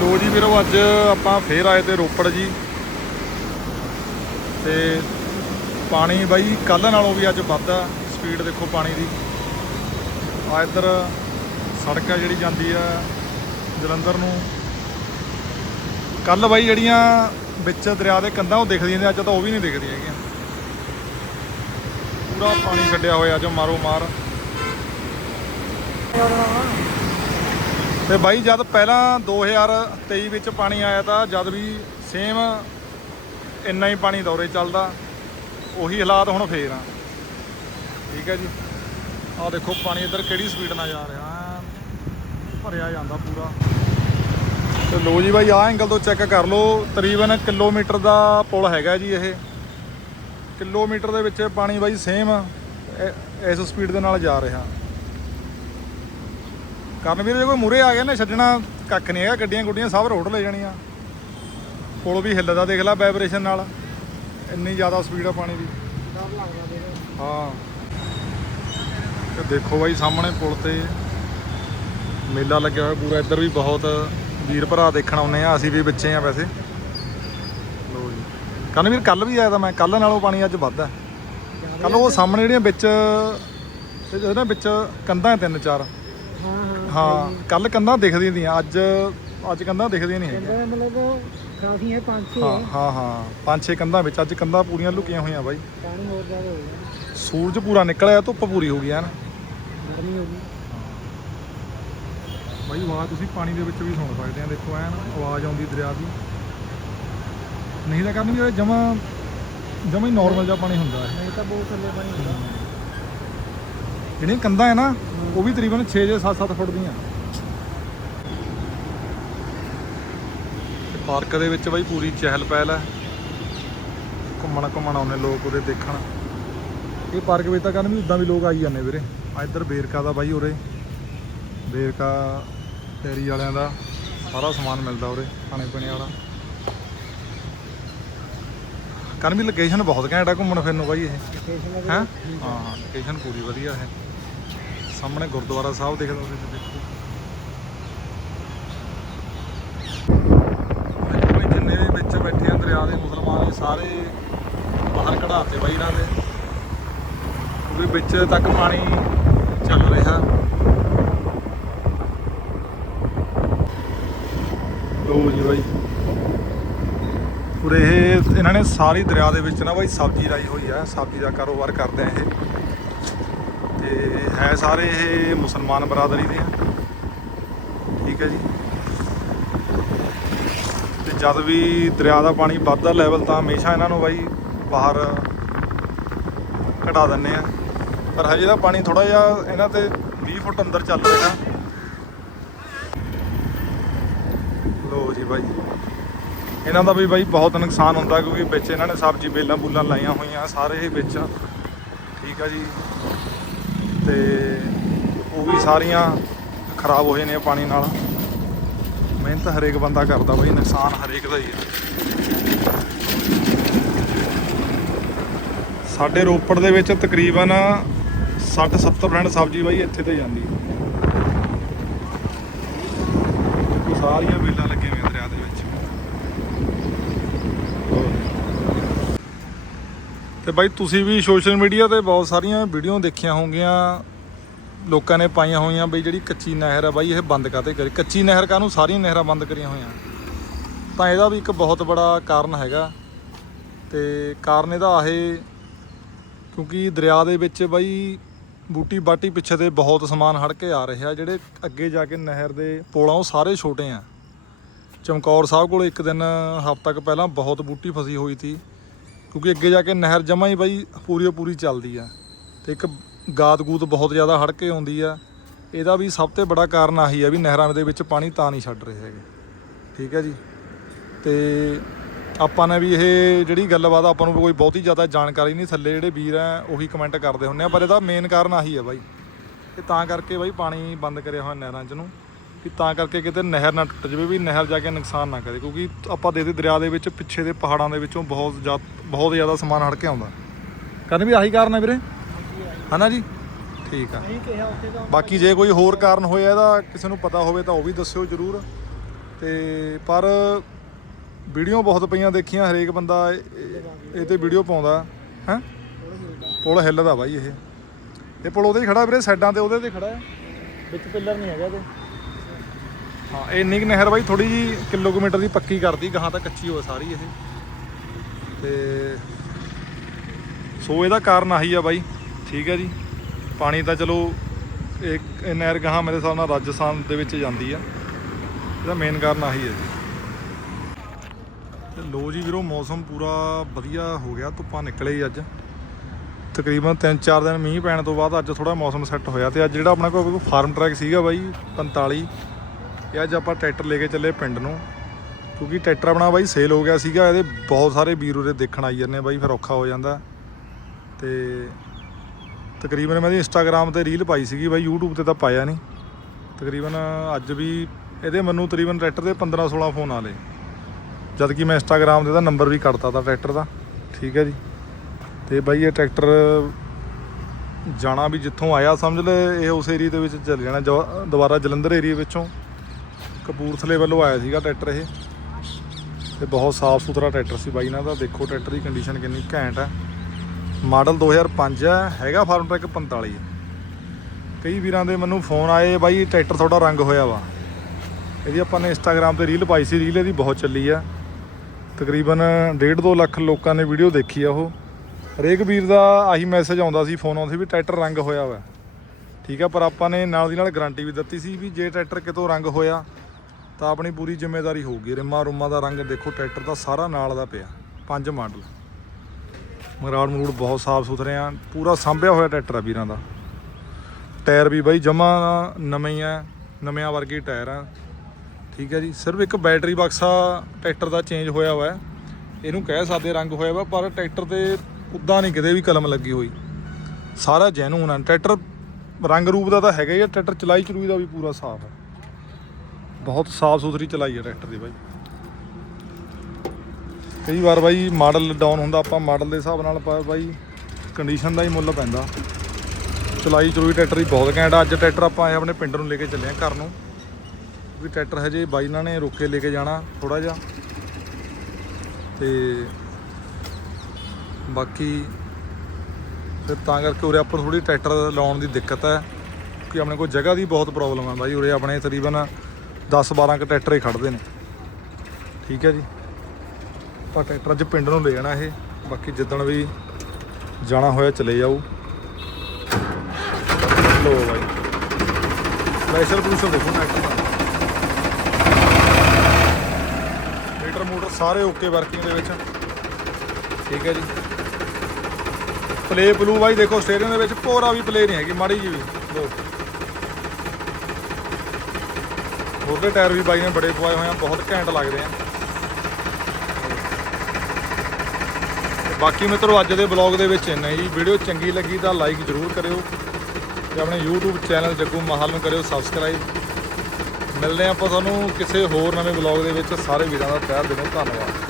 ਲੋ ਜੀ ਵੀਰੋ, ਅੱਜ ਆਪਾਂ ਫੇਰ ਆਏ ਤੇ ਰੋਪੜ ਜੀ। ਤੇ ਪਾਣੀ ਬਾਈ ਕੱਲ ਨਾਲੋਂ ਵੀ ਅੱਜ ਵੱਧ ਆ ਸਪੀਡ ਦੇਖੋ ਪਾਣੀ ਦੀ। ਆ ਇੱਧਰ ਸੜਕ ਆ ਜਿਹੜੀ ਜਾਂਦੀ ਆ ਜਲੰਧਰ ਨੂੰ। ਕੱਲ ਬਾਈ ਜਿਹੜੀਆਂ ਵਿੱਚ ਦਰਿਆ ਦੇ ਕੰਧਾਂ ਉਹ ਦਿਖਦੀਆਂ ਨੇ, ਅੱਜ ਤਾਂ ਉਹ ਵੀ ਨਹੀਂ ਦਿਖਦੀਆਂ ਹੈਗੀਆਂ। ਪੂਰਾ ਪਾਣੀ ਛੱਡਿਆ ਹੋਇਆ ਜੋ ਮਾਰੋ ਮਾਰ। ਤੇ ਬਾਈ, ਜਦ ਪਹਿਲਾਂ 2023 ਵਿੱਚ ਪਾਣੀ ਆਇਆ ਤਾਂ ਜਦ ਵੀ ਸੇਮ ਇੰਨਾ ਹੀ ਪਾਣੀ ਦੌਰੇ ਚੱਲਦਾ, ਉਹੀ ਹਾਲਾਤ ਹੁਣ ਫੇਰ ਆ। ਠੀਕ ਹੈ ਜੀ। ਆਹ ਦੇਖੋ, ਪਾਣੀ ਇੱਧਰ ਕਿਹੜੀ ਸਪੀਡ ਨਾਲ ਜਾ ਰਿਹਾ। ਭਰਿਆ ਜਾਂਦਾ ਪੂਰਾ। ਤੇ ਲੋ ਜੀ ਬਾਈ, ਆਹ ਐਂਗਲ ਤੋਂ ਚੈੱਕ ਕਰ ਲਓ। ਤਕਰੀਬਨ ਕਿਲੋਮੀਟਰ ਦਾ ਪੁਲ ਹੈਗਾ ਜੀ ਇਹ। ਕਿਲੋਮੀਟਰ ਦੇ ਵਿੱਚ ਪਾਣੀ ਬਾਈ ਸੇਮ ਇਸ ਸਪੀਡ ਦੇ ਨਾਲ ਜਾ ਰਿਹਾ। ਕਰਨ ਵੀਰ, ਜੇ ਕੋਈ ਮੂਰੇ ਆ ਗਿਆ ਨਾ, ਛੱਡਣਾ ਕੱਖ ਨਹੀਂ ਹੈਗਾ, ਗੱਡੀਆਂ ਗੁੱਡੀਆਂ ਸਭ ਰੋਡ ਲੈ ਜਾਣੀਆਂ। ਪੁਲ ਵੀ ਹਿੱਲਦਾ, ਦੇਖ ਲੈ ਵਾਈਬ੍ਰੇਸ਼ਨ ਨਾਲ। ਇੰਨੀ ਜ਼ਿਆਦਾ ਸਪੀਡ ਆ ਪਾਣੀ ਦੀ। ਹਾਂ। ਤੇ ਦੇਖੋ ਬਾਈ, ਸਾਹਮਣੇ ਪੁਲ ਤੇ ਮੇਲਾ ਲੱਗਿਆ ਹੋਇਆ, ਪੂਰਾ ਇੱਧਰ ਵੀ ਬਹੁਤ ਵੀਰ ਭਰਾ ਦੇਖਣ ਆਉਂਦੇ ਆ, ਅਸੀਂ ਵੀ ਵਿੱਚੇ ਆ ਵੈਸੇ। ਲੋ ਜੀ। ਕੱਲ ਵੀਰ ਕੱਲ ਵੀ ਆਇਆ ਤਾਂ ਮੈਂ ਕੱਲ ਨਾਲੋਂ ਪਾਣੀ ਅੱਜ ਵੱਧ ਹੈ ਕੱਲ ਉਹ ਸਾਹਮਣੇ ਜਿਹੜੀਆਂ ਵਿੱਚ ਇਹ ਨਾ ਵਿੱਚ ਕੰਧਾਂ ਤਿੰਨ ਚਾਰ। ਹਾਂ ਕੱਲ ਕੰਧਾਂ ਦਿਖਦੀਆਂ ਦੀਆਂ ਅੱਜ ਅੱਜ ਕੰਧਾਂ ਦਿਖਦੀਆਂ ਨਹੀਂ ਹੈਗੀਆਂ। ਕਹਿੰਦਾ ਮਤਲਬ ਕਾਫੀ ਹੈ ਪੰਜ ਛੇ ਹਾਂ ਹੈ। ਹਾਂ ਪੰਜ ਛੇ ਕੰਧਾਂ ਵਿੱਚ ਅੱਜ ਕੰਧਾਂ ਪੂਰੀਆਂ ਲੁਕੀਆਂ ਹੋਈਆਂ ਬਾਈ। ਪਾਣੀ ਹੋਰ ਜ਼ਿਆਦਾ ਹੋ ਗਿਆ। ਸੂਰਜ ਪੂਰਾ ਨਿਕਲਿਆ ਧੁੱਪ ਪੂਰੀ ਹੋ ਗਈ ਗਰਮੀ ਹੋ ਗਈ। ਬਾਈ ਆਵਾਜ਼ ਤੁਸੀਂ ਪਾਣੀ ਦੇ ਵਿੱਚ ਵੀ ਸੁਣ ਸਕਦੇ ਆ ਦੇਖੋ ਐਨ ਆਵਾਜ਼ ਆਉਂਦੀ ਦਰਿਆ ਦੀ। ਨਹੀਂ ਤਾਂ ਕਰਨ ਵੀ ਜਮਾ ਜਮਾ ਹੀ ਨਾਰਮਲ ਜਿਹਾ ਪਾਣੀ ਹੁੰਦਾ ਹੈ। ਨਹੀਂ ਤਾਂ ਬਹੁਤ ਥੱਲੇ ਪਾਣੀ ਹੁੰਦਾ। ਜਿਹੜੀਆਂ ਕੰਧਾਂ ਹੈ ਨਾ ਉਹ ਵੀ ਤਕਰੀਬਨ 6 6 7 7 ਫੁੱਟ ਦੀਆਂ। ਪਾਰਕ ਦੇ ਵਿੱਚ ਬਾਈ ਪੂਰੀ ਚਹਿਲ ਪਹਿਲ ਹੈ। ਘੁੰਮਣ ਘੁੰਮਣ ਆਉਂਦੇ ਲੋਕ ਉਹਦੇ ਦੇਖਣ। ਇਹ ਪਾਰਕ ਵਿੱਚ ਤਾਂ ਕਰਨ ਵੀ ਉਦਾਂ ਵੀ ਲੋਕ ਆਈ ਜਾਂਦੇ ਵੀਰੇ। ਆ ਇੱਧਰ ਬੇਰਕਾ ਦਾ ਬਾਈ ਉਰੇ। ਬੇਰਕਾ ਡੇਰੀ ਵਾਲਿਆਂ ਦਾ ਸਾਰਾ ਸਮਾਨ ਮਿਲਦਾ ਉਰੇ ਖਾਣੇ ਪੀਣੇ ਵਾਲਾ। ਕਰਨ ਵੀ ਲੋਕੇਸ਼ਨ ਬਹੁਤ ਘੈਂਟ ਆ ਘੁੰਮਣ ਫਿਰਨ ਨੂੰ ਬਾਈ ਇਹ। ਹੈਂ? ਹਾਂ ਲੋਕੇਸ਼ਨ ਪੂਰੀ ਵਧੀਆ ਹੈ। ਸਾਹਮਣੇ ਗੁਰਦੁਆਰਾ ਸਾਹਿਬ ਦਿਖਦਾ ਉਹਦੇ ਤੇ ਦੇਖੋ। ਬਾਈ, ਜਿੰਨੇ ਵੀ ਵਿੱਚ ਬੈਠੇ ਆ ਦਰਿਆ ਦੇ ਮੁਸਲਮਾਨ ਇਹ ਸਾਰੇ ਬਾਹਰ ਕਢਾਤੇ ਬਾਈ ਇਹਨਾਂ ਦੇ। ਕਿਉਂਕਿ ਵਿੱਚ ਤੱਕ ਪਾਣੀ ਚੱਲ ਰਿਹਾ। ਲੋ ਜੀ ਬਾਈ। ਉਰੇ ਇਹ, ਇਹਨਾਂ ਨੇ ਸਾਰੀ ਦਰਿਆ ਦੇ ਵਿੱਚ ਨਾ ਬਾਈ ਸਬਜ਼ੀ ਲਾਈ ਹੋਈ ਆ। ਸਬਜ਼ੀ ਦਾ ਕਾਰੋਬਾਰ ਕਰਦੇ ਆ ਇਹ। ਤੇ ਹੈ ਸਾਰੇ ਇਹ ਮੁਸਲਮਾਨ ਬਰਾਦਰੀ ਦੇ ਆ। ਠੀਕ ਹੈ ਜੀ। ਤੇ ਜਦ ਵੀ ਦਰਿਆ ਦਾ ਪਾਣੀ ਵੱਧਦਾ ਲੈਵਲ ਤਾਂ ਹਮੇਸ਼ਾ ਇਹਨਾਂ ਨੂੰ ਬਾਈ ਬਾਹਰ ਘਟਾ ਦਿੰਨੇ ਆ। ਪਰ ਹਜੇ ਦਾ ਪਾਣੀ ਥੋੜਾ ਜਿਹਾ ਇਹਨਾਂ ਤੇ 20 ਫੁੱਟ ਅੰਦਰ ਚੱਲ ਰਿਹਾ। ਲੋ ਜੀ ਬਾਈ। ਇਹਨਾਂ ਦਾ ਵੀ ਬਾਈ ਬਹੁਤ ਨੁਕਸਾਨ ਹੁੰਦਾ ਕਿਉਂਕਿ ਵਿੱਚ ਇਹਨਾਂ ਨੇ ਸਬਜ਼ੀ ਬੇਲਾਂ ਬੁੱਲਾਂ ਲਾਈਆਂ ਹੋਈਆਂ, ਸਾਰੇ ਹੀ ਵਿੱਚ। ਠੀਕ ਆ ਜੀ। ਤੇ ਉਹ ਵੀ ਸਾਰੀਆਂ ਖਰਾਬ ਹੋਏ ਨੇ ਪਾਣੀ ਨਾਲ। ਮਿਹਨਤ ਹਰੇਕ ਬੰਦਾ ਕਰਦਾ ਬਾਈ, ਨੁਕਸਾਨ ਹਰੇਕ ਦਾ ਹੀ ਆ। ਸਾਡੇ ਰੋਪੜ ਦੇ ਵਿੱਚ ਤਕਰੀਬਨ 60-70% ਸਬਜ਼ੀ ਬਾਈ ਇੱਥੇ ਤੇ ਜਾਂਦੀ। ਹੈ ਸਾਰੀਆਂ ਵੇਲਾਂ ਲੱਗੀਆਂ ਹੋਈਆਂ ਦਰਿਆ ਦੇ ਵਿੱਚ ਤੇ ਬਾਈ, ਤੁਸੀਂ ਵੀ ਸੋਸ਼ਲ ਮੀਡੀਆ ਤੇ ਬਹੁਤ ਸਾਰੀਆਂ ਵੀਡੀਓ ਦੇਖੀਆਂ ਹੋਣਗੀਆਂ। ਲੋਕਾਂ ਨੇ ਪਾਈਆਂ ਹੋਈਆਂ ਬਈ ਜਿਹੜੀ ਕੱਚੀ ਨਹਿਰ ਆ ਬਾਈ, ਇਹ ਬੰਦ ਕਾਤੇ ਕਰੀ? ਕੱਚੀ ਨਹਿਰ ਕਾਹਨੂੰ? ਸਾਰੀਆਂ ਨਹਿਰਾਂ ਬੰਦ ਕਰੀਆਂ ਹੋਈਆਂ। ਤਾਂ ਇਹਦਾ ਵੀ ਇੱਕ ਬਹੁਤ ਬੜਾ ਕਾਰਨ ਹੈਗਾ। ਤੇ ਕਾਰਨ ਇਹਦਾ ਆਹੇ ਕਿਉਂਕਿ ਦਰਿਆ ਦੇ ਵਿੱਚ ਬਾਈ, ਬੂਟੀ ਬਾਟੀ ਪਿੱਛੇ ਤੇ ਬਹੁਤ ਸਮਾਨ ਹੜ ਕੇ ਆ ਰਿਹਾ, ਜਿਹੜੇ ਅੱਗੇ ਜਾ ਕੇ ਨਹਿਰ ਦੇ ਪੁਲ ਆ ਉਹ ਸਾਰੇ ਛੋਟੇ ਆ। ਚਮਕੌਰ ਸਾਹਿਬ ਕੋਲ ਇੱਕ ਦਿਨ ਹਫ਼ਤਾ ਕੁ ਪਹਿਲਾਂ ਬਹੁਤ ਬੂਟੀ ਫਸੀ ਹੋਈ ਸੀ। ਕਿਉਂਕਿ ਅੱਗੇ ਜਾ ਕੇ ਨਹਿਰ ਜਮਾ ਹੀ ਬਾਈ ਪੂਰੀ ਓ ਪੂਰੀ ਚੱਲਦੀ ਆ। ਤੇ ਇੱਕ ਗਾਤ ਗੂਤ ਬਹੁਤ ਜ਼ਿਆਦਾ ਹੜ ਕੇ ਆਉਂਦੀ ਆ। ਇਹਦਾ ਵੀ ਸਭ ਤੋਂ ਬੜਾ ਕਾਰਨ ਆਹੀ ਆ ਵੀ ਨਹਿਰਾਂ ਦੇ ਵਿੱਚ ਪਾਣੀ ਤਾਂ ਨਹੀਂ ਛੱਡ ਰਹੇ ਹੈਗੇ। ਠੀਕ ਹੈ ਜੀ। ਤੇ ਆਪਾਂ ਨੇ ਵੀ ਇਹ ਜਿਹੜੀ ਗੱਲਬਾਤ ਆਪਾਂ ਨੂੰ ਕੋਈ ਬਹੁਤੀ ਜ਼ਿਆਦਾ ਜਾਣਕਾਰੀ ਨਹੀਂ, ਥੱਲੇ ਜਿਹੜੇ ਵੀਰ ਆ, ਉਹੀ ਕਮੈਂਟ ਕਰਦੇ ਹੁੰਦੇ ਆ। ਪਰ ਇਹਦਾ ਮੇਨ ਕਾਰਨ ਆਹੀ ਆ ਬਾਈ। ਕਿ ਤਾਂ ਕਰਕੇ ਬਾਈ ਪਾਣੀ ਬੰਦ ਕਰਿਆ ਹੋਇਆ ਨਹਿਰਾਂ 'ਚ ਨੂੰ। ਕਿ ਤਾਂ ਕਰਕੇ ਕਿਤੇ ਨਹਿਰ ਨਾ ਟੁੱਟ ਜਾਵੇ ਵੀ ਨਹਿਰ ਜਾ ਕੇ ਨੁਕਸਾਨ ਨਾ ਕਰੇ, ਕਿਉਂਕਿ ਆਪਾਂ ਦੇਖਦੇ ਦਰਿਆ ਦੇ ਵਿੱਚ ਪਿੱਛੇ ਦੇ ਪਹਾੜਾਂ ਦੇ ਵਿੱਚੋਂ ਬਹੁਤ ਜ਼ਿਆਦਾ ਬਹੁਤ ਜ਼ਿਆਦਾ ਸਮਾਨ ਹੜ ਕੇ ਆਉਂਦਾ। ਕਰਨ ਵੀ ਆਹੀ ਕਾਰਨ ਹੈ ਵੀਰੇ? ਹਨਾ ਜੀ? ਠੀਕ ਆ। ਬਾਕੀ ਜੇ ਕੋਈ ਹੋਰ ਕਾਰਨ ਹੋਇਆ ਇਹਦਾ ਕਿਸੇ ਨੂੰ ਪਤਾ ਹੋਵੇ ਤਾਂ ਉਹ ਵੀ ਦੱਸਿਓ ਜਰੂਰ। ਤੇ ਪਰ ਵੀਡੀਓ ਬਹੁਤ ਪਈਆਂ ਦੇਖੀਆਂ, ਹਰੇਕ ਬੰਦਾ ਇਹ ਇਹ ਤੇ ਵੀਡੀਓ ਪਾਉਂਦਾ, ਹੈ? ਪੁਲ ਹਿੱਲਦਾ ਬਾਈ ਇਹ। ਇਹ ਪੁਲ ਉਹਦੇ ਹੀ ਖੜਾ ਵੀਰੇ, ਸਾਈਡਾਂ ਤੇ ਉਹਦੇ ਤੇ ਖੜਾ ਹੈ। ਵਿੱਚ ਪਿੱਲਰ ਨਹੀਂ ਹੈਗਾ ਇਹਦੇ। ਹਾਂ, ਇਹ ਇੰਨੀ ਕੁ ਨਹਿਰ ਬਾਈ ਥੋੜੀ ਜੀ ਕਿਲੋਮੀਟਰ ਦੀ ਪੱਕੀ ਕਰਦੀ, ਗਾਹਾਂ ਤਾਂ ਕੱਚੀ ਹੋ ਸਾਰੀ ਇਹ। ਤੇ ਸੋ ਇਹਦਾ ਕਾਰਨ ਆਹੀ ਆ ਬਾਈ, ਠੀਕ ਹੈ ਜੀ। ਪਾਣੀ ਤਾਂ ਚਲੋ, ਇਹ ਇਹ ਨਹਿਰ ਗਾਹਾਂ ਮੇਰੇ ਹਿਸਾਬ ਨਾਲ ਰਾਜਸਥਾਨ ਦੇ ਵਿੱਚ ਜਾਂਦੀ ਆ। ਇਹਦਾ ਮੇਨ ਕਾਰਨ ਆਹੀ ਹੈ ਜੀ। ਤੇ ਲੋ ਜੀ ਵੀਰੋ, ਮੌਸਮ ਪੂਰਾ ਵਧੀਆ ਹੋ ਗਿਆ, ਧੁੱਪਾਂ ਨਿਕਲੇ ਹੀ ਅੱਜ। ਤਕਰੀਬਨ 3-4 ਦਿਨ ਮੀਂਹ ਪੈਣ ਤੋਂ ਬਾਅਦ ਅੱਜ ਥੋੜਾ ਮੌਸਮ ਸੈੱਟ ਹੋਇਆ ਤੇ ਅੱਜ ਜਿਹੜਾ ਆਪਣਾ ਕੋਲ ਫਾਰਮ ਟਰੈਕ ਸੀਗਾ ਬਾਈ 45 ਇਹ ਅੱਜ ਆਪਾਂ ਟਰੈਕਟਰ ਲੈ ਕੇ ਚੱਲੇ ਪਿੰਡ ਨੂੰ, ਕਿਉਂਕਿ ਟਰੈਕਟਰ ਆਪਣਾ ਬਾਈ ਸੇਲ ਹੋ ਗਿਆ ਸੀਗਾ, ਇਹਦੇ ਬਹੁਤ ਸਾਰੇ ਵੀਰ ਉਰੇ ਦੇਖਣ ਆਈ ਜਾਂਦੇ ਬਾਈ, ਫਿਰ ਔਖਾ ਹੋ ਜਾਂਦਾ। ਤੇ ਤਕਰੀਬਨ ਮੈਂ ਇਹਦੀ ਇੰਸਟਾਗ੍ਰam ਤੇ ਰੀਲ ਪਾਈ ਸੀਗੀ ਬਾਈ, YouTube ਤੇ ਤਾਂ ਪਾਇਆ ਨਹੀਂ। ਤਕਰੀਬਨ ਅੱਜ ਵੀ ਇਹਦੇ ਮੈਨੂੰ ਤਕਰੀਬਨ ਟਰੈਕਟਰ ਦੇ 15 16 ਫੋਨ ਆਲੇ ਜਦ ਕਿ ਮੈਂ ਇੰਸਟਾਗ੍ਰam ਤੇ ਦਾ ਨੰਬਰ ਵੀ ਕੱਢਤਾ ਤਾ ਟਰੈਕਟਰ ਦਾ। ਠੀਕ ਹੈ ਜੀ। ਤੇ ਬਾਈ ਇਹ ਟਰੈਕਟਰ ਜਾਣਾ ਵੀ ਜਿੱਥੋਂ ਆਇਆ, ਸਮਝ ਲੈ, ਇਹ ਉਸ ਏਰੀਆ ਦੇ ਵਿੱਚ ਚੱਲ ਜਾਣਾ, ਜੋ- ਦੁਬਾਰਾ ਜਲੰਧਰ ਏਰੀਆ ਵਿੱਚੋਂ। ਕਪੂਰਥਲੇ ਵੱਲੋਂ ਆਇਆ ਸੀਗਾ ਟਰੈਕਟਰ ਇਹ। ਤੇ ਬਹੁਤ ਸਾਫ਼ ਸੁਥਰਾ ਟਰੈਕਟਰ ਸੀ ਬਾਈ, ਇਹਨਾਂ ਦਾ ਦੇਖੋ ਟਰੈਕਟਰ ਦੀ ਕੰਡੀਸ਼ਨ ਕਿੰਨੀ ਘੈਂਟ ਹੈ ਮਾਡਲ 2005 ਹੈ ਹੈਗਾ ਫਾਰਮ ਟਰੈਕ 45 ਕਈ ਵੀਰਾਂ ਦੇ ਮੈਨੂੰ ਫੋਨ ਆਏ, ਬਾਈ ਟਰੈਕਟਰ ਤੁਹਾਡਾ ਰੰਗ ਹੋਇਆ ਵਾ। ਇਹਦੀ ਆਪਾਂ ਨੇ ਇੰਸਟਾਗ੍ਰam ਤੇ ਰੀਲ ਪਾਈ ਸੀ ਰੀਲ ਇਹਦੀ ਬਹੁਤ ਚੱਲੀ ਆ। ਤਕਰੀਬਨ 1.5 2 ਲੱਖ ਲੋਕਾਂ ਨੇ ਵੀਡੀਓ ਦੇਖੀ ਆ ਉਹ। ਹਰੇਕ ਵੀਰ ਦਾ ਆਹੀ ਮੈਸੇਜ ਆਉਂਦਾ ਸੀ ਫੋਨ ਆਉਂਦੇ ਸੀ ਵੀ ਟਰੈਕਟਰ ਰੰਗ ਹੋਇਆ ਵਾ। ਠੀਕ ਆ, ਪਰ ਆਪਾਂ ਨੇ ਨਾਲ ਦੀ ਨਾਲ ਗਾਰੰਟੀ ਵੀ ਦਿੱਤੀ ਸੀ ਵੀ ਜੇ ਟਰੈਕਟਰ ਕਿਤੋਂ ਰੰਗ ਹੋਇਆ ਤਾਂ ਆਪਣੀ ਪੂਰੀ ਜ਼ਿੰਮੇਵਾਰੀ ਹੋਊਗੀ। ਰਿਮਾ ਰੁਮਾ ਦਾ ਰੰਗ ਦੇਖੋ, ਟਰੈਕਟਰ ਦਾ ਸਾਰਾ ਨਾਲ ਦਾ ਪਿਆ। ਪੰਜ ਮਾਡਲ। ਮਰਾੜ ਮਰੂੜ ਬਹੁਤ ਸਾਫ਼ ਸੁਥਰੇ ਆ। ਪੂਰਾ ਸਾਂਭਿਆ ਹੋਇਆ ਟਰੈਕਟਰ ਆ ਵੀਰਾਂ ਦਾ। ਟਾਇਰ ਵੀ ਬਾਈ ਜਮਾ ਨਵੇਂ ਆ, ਨਵਿਆਂ ਵਰਗੇ ਟਾਇਰ ਆ। ਠੀਕ ਹੈ ਜੀ। ਸਿਰਫ ਇੱਕ ਬੈਟਰੀ ਬਕਸਾ ਟਰੈਕਟਰ ਦਾ ਚੇਂਜ ਹੋਇਆ ਹੋਇਆ ਇਹਨੂੰ ਕਹਿ ਸਕਦੇ ਰੰਗ ਹੋਇਆ ਵਾ, ਪਰ ਟਰੈਕਟਰ ਤੇ ਉਦਾਂ ਨਹੀਂ ਕਿਤੇ ਵੀ ਕਲਮ ਲੱਗੀ ਹੋਈ। ਸਾਰਾ ਜੈਨੂਨ ਆ। ਟਰੈਕਟਰ ਰੰਗ ਰੂਪ ਦਾ ਤਾਂ ਹੈਗਾ ਹੀ ਆ। ਟਰੈਕਟਰ ਚਲਾਈ ਚਲੂਈ ਦਾ ਵੀ ਪੂਰਾ ਸਾਫ਼ ਆ। ਬਹੁਤ ਸਾਫ਼ ਸੁਥਰੀ ਚਲਾਈ ਹੈ ਟਰੈਕਟਰ ਦੀ ਬਾਈ। ਕਈ ਵਾਰ ਬਾਈ ਮਾਡਲ ਡਾਊਨ ਹੁੰਦਾ, ਆਪਾਂ ਮਾਡਲ ਦੇ ਹਿਸਾਬ ਨਾਲ ਬਾਈ ਕੰਡੀਸ਼ਨ ਦਾ ਹੀ ਮੁੱਲ ਪੈਂਦਾ। ਚਲਾਈ ਚਲੂਈ ਟਰੈਕਟਰ ਦੀ ਬਹੁਤ ਘੈਂਟ ਅੱਜ ਟਰੈਕਟਰ ਆਪਾਂ ਆਏ ਆਪਣੇ ਪਿੰਡ ਨੂੰ ਲੈ ਕੇ ਚੱਲੇ ਆ ਘਰ ਨੂੰ। ਵੀ ਟਰੈਕਟਰ ਹਜੇ ਬਾਈ ਇਹਨਾਂ ਨੇ ਰੋਕੇ ਲੈ ਕੇ ਜਾਣਾ ਥੋੜਾ ਜਿਹਾ। ਤੇ ਬਾਕੀ ਫਿਰ ਤਾਂ ਕਰਕੇ ਉਰੇ ਆਪਾਂ ਥੋੜੀ ਟਰੈਕਟਰ ਲਾਉਣ ਦੀ ਦਿੱਕਤ ਹੈ। ਕਿ ਆਪਣੇ ਕੋਲ ਜਗ੍ਹਾ ਦੀ ਬਹੁਤ ਪ੍ਰੋਬਲਮ ਹੈ ਬਾਈ। ਉਰੇ ਆਪਣੇ ਤਕਰੀਬਨ 10 12 ਕ ਟਰੈਕਟਰ ਹੀ ਖੜਦੇ ਨੇ। ਠੀਕ ਹੈ ਜੀ। ਆਪਾਂ ਟਰੈਕਟਰ ਅੱਜ ਪਿੰਡ ਨੂੰ ਲੈ ਜਾਣਾ ਇਹ। ਬਾਕੀ ਜਿੱਦਣ ਵੀ ਜਾਣਾ ਹੋਇਆ ਚਲੇ ਜਾਓ। ਲੋ ਬਾਈ। ਪ੍ਰੈਸ਼ਰ ਪ੍ਰੂਸ਼ਰ ਦੇਖੋ ਟਰੈਕਟਰ ਦਾ ਮੀਟਰ ਮੋਟਰ ਸਾਰੇ ਓਕੇ ਵਰਕਿੰਗ ਦੇ ਵਿੱਚ। ਠੀਕ ਹੈ ਜੀ। ਪਲੇ ਬਲੂ ਬਾਈ ਦੇਖੋ ਸਟੇਰੀਅਮ ਦੇ ਵਿੱਚ ਪੂਰਾ ਵੀ ਪਲੇ ਨਹੀਂ ਹੈਗੀ, ਮਾੜੀ ਜੀ ਵੀ। ਲੋ ਉਹਦੇ ਟਾਇਰ ਵੀ ਬਾਈ ਨੇ ਬੜੇ ਪਵਾਏ ਹੋਏ ਆ, ਬਹੁਤ ਘੈਂਟ ਲੱਗਦੇ ਆ। ਬਾਕੀ ਮਿੱਤਰੋ, ਅੱਜ ਦੇ ਬਲੌਗ ਦੇ ਵਿੱਚ ਇੰਨਾ ਹੀ। ਵੀਡੀਓ ਚੰਗੀ ਲੱਗੀ ਤਾਂ ਲਾਈਕ ਜ਼ਰੂਰ ਕਰਿਓ ਤੇ ਆਪਣੇ YouTube ਚੈਨਲ ਜੱਗੂ ਮਾਹਲ ਨੂੰ ਕਰਿਓ ਸਬਸਕ੍ਰਾਈਬ ਮਿਲਦੇ ਹਾਂ ਆਪਾਂ ਤੁਹਾਨੂੰ ਕਿਸੇ ਹੋਰ ਨਵੇਂ ਬਲੌਗ ਦੇ ਵਿੱਚ। ਸਾਰੇ ਵੀਰਾਂ ਦਾ ਪਿਆਰ ਦਿਨੋਂ ਧੰਨਵਾਦ।